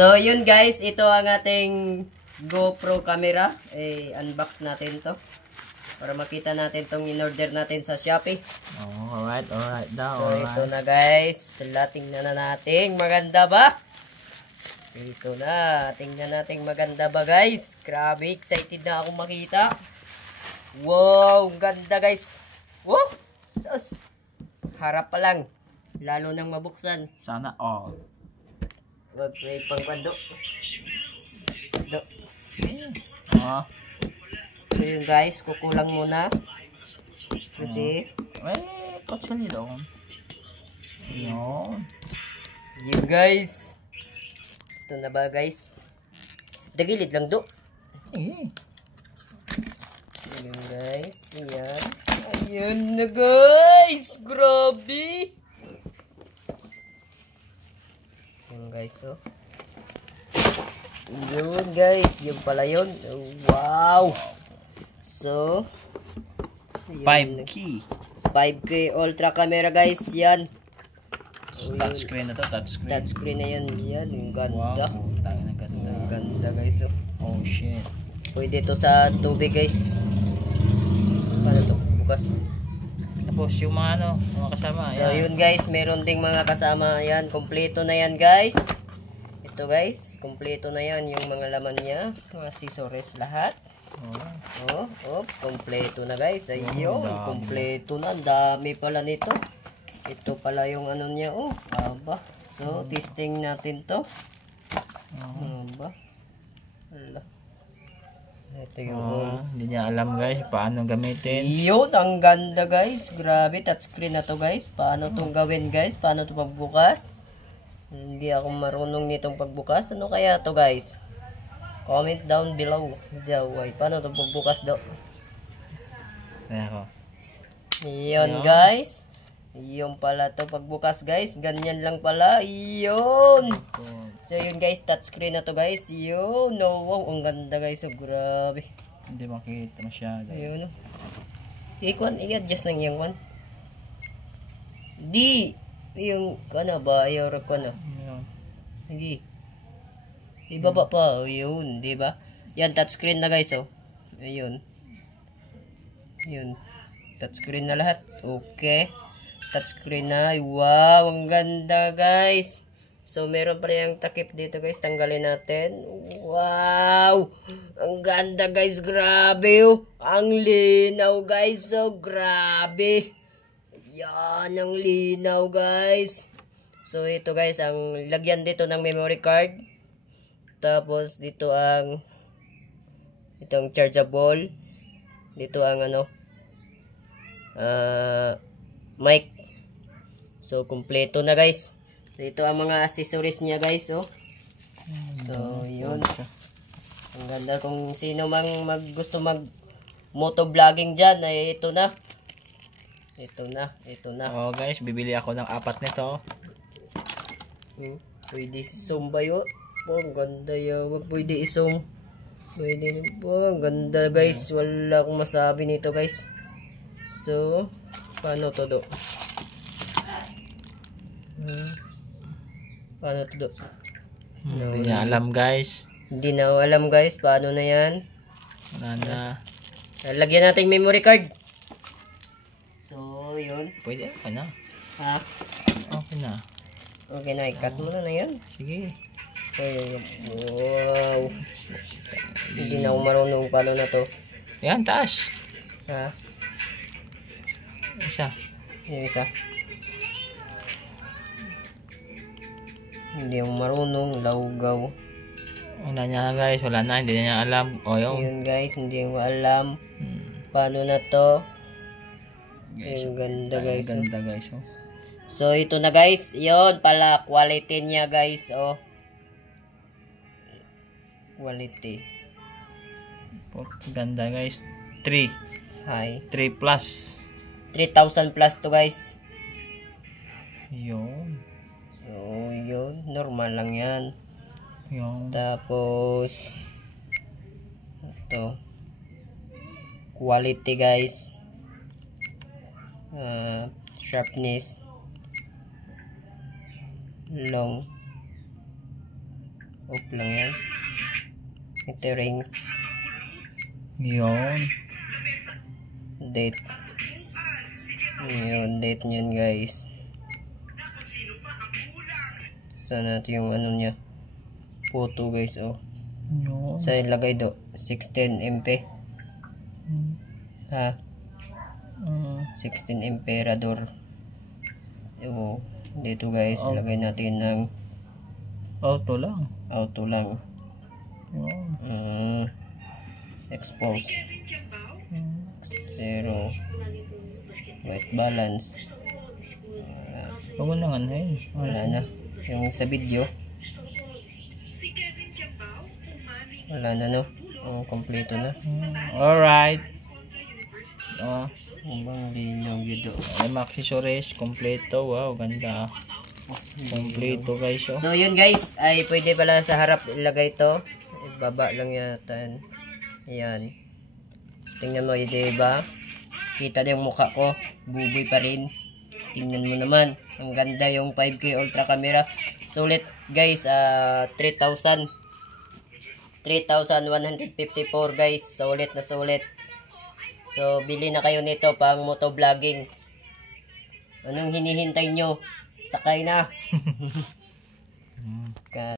So, yun guys, ito ang ating GoPro camera. Unbox natin to. Para makita natin tong in-order natin sa Shopee. Oh, alright daw. So, ito na guys. Tingnan na natin. Maganda ba? Ito na. Tingnan natin maganda ba guys. Grabe, excited na ako makita. Wow, ganda guys. Wow, sus. Harap pa lang. Lalo nang mabuksan. Sana all. Wag may pangpando. Do. Oh. So yun guys, kukulang muna. Kasi actually doon. Yun. Yun guys. Ito na ba guys? Dagilid lang do. Sige. Yun guys. Ayan. Ayan na guys. Grabe. Yun guys, oh. Yun guys, yun pala yun. Wow. So, 5K. 5K ultra camera guys, yan. Touchscreen na to, touchscreen. Touchscreen na yan, yan. Yung ganda. Wow, tayo na ganda. Yung ganda guys, oh. Oh shit. Pwede to sa tubig guys. Paano to? Bukas. Tapos yung mga mga kasama. So yun guys, meron ding mga kasama yan. Kompleto na yan guys. Ito guys, kompleto na yan yung mga laman niya. Mga accessories lahat. Kompleto na guys. Ayun, kompleto na. Ang dami pala nito. Ito pala yung ano niya. Aba. So, testing natin to. Aba. Hala. Ito yung hindi niya alam guys paano gamitin. Yun, ang ganda guys. Grabe, touchscreen na to guys. Paano itong gawin guys? Paano ito pagbukas? Hindi ako marunong nitong pagbukas. Ano kaya to guys? Comment down below. Jaway. Paano ito pagbukas do? Yun guys. Yun pala to pagbukas guys. Ganyan lang pala. Yun. So yun guys, touchscreen na to guys. Yun, wow, ang ganda guys. So grabe. Hindi makita masyado. Ayun. I-adjust ng yung one. Di yung ano ba, ayaw ko na. Hindi. Ibaba pa, yun, di ba? Yan touchscreen na guys, oh. Ayun. Yun. Touchscreen na lahat. Okay. Touchscreen na. Wow, ang ganda guys. So, meron pa rin yung takip dito guys. Tanggalin natin. Wow! Ang ganda guys. Grabe oh. Ang linaw guys. So, grabe. Yan ang linaw guys. So, ito guys. Ang lagyan dito ng memory card. Tapos, dito ang itong chargeable. Dito ang ano. Mic. So, kumpleto na guys. So, ito ang mga accessories niya guys, oh. So, yun. Ang ganda kung sino mang gusto mag motovlogging dyan, ay ito na. Ito na. Oh guys, bibili ako ng 4 nito. Pwede zoom ba yun? Ang ganda yun. Pwede i-zoom. Pwede po. Ang ganda guys. Wala akong masabi nito guys. So, paano to do? Paano to do? Hindi niya alam guys. Hindi na alam guys. Paano na yan? Wala na. Lagyan natin memory card. So, yun. Pwede ka na. Ha? Okay na. Okay na. I-cut mo na yan. Sige. So, yun. Wow. Hindi na ako marunong paano na to. Yan, taas. Ha? Isa. Yung isa. Hindi ako marunong. Lawgaw. Wala niya guys. Wala na. Hindi niya alam. O yun. Yun guys. Hindi ko alam. Paano na to. Guys, yung ganda guys. Ganda guys. Oh. So, ito na guys. Yun pala. Quality niya guys. Oh. Quality. Ganda guys. 3. Hi. 3 plus. 3,000 plus to guys. Yun. Oh, yun. Normal lang yan. Yun. Tapos, ito. Quality guys. Sharpness. Long. Off lang yan. Ito ring. Yun. Date. Yun, date niyan guys. Sana natin yung ano niya. Photo guys, oh. Yun. Sa ilagay do, 16 MP. Ha? 16 Emperador. Yo, dito guys, ilagay natin ng Auto lang. auto lang. Yun. Expose. 0. White balance. Huwag mo nang anuhin. Wala na. Yung sa video. Wala na, no? Kompleto na. Alright. Ibang linaw yun. Ay, accessories, kompleto. Wow, ganda. Kompleto guys. Oh. So yun guys, ay pwede pala sa harap ilagay to. Ibaba lang yata. Yan. Tingnan mo, diba? Kita na yung mukha ko. Buboy pa rin. Tingnan mo naman. Ang ganda yung 5K ultra camera. Sulit guys, 3,154 guys. Sulit na sulit. So bili na kayo nito pang motovlogging. Anong hinihintay nyo? Sakay na.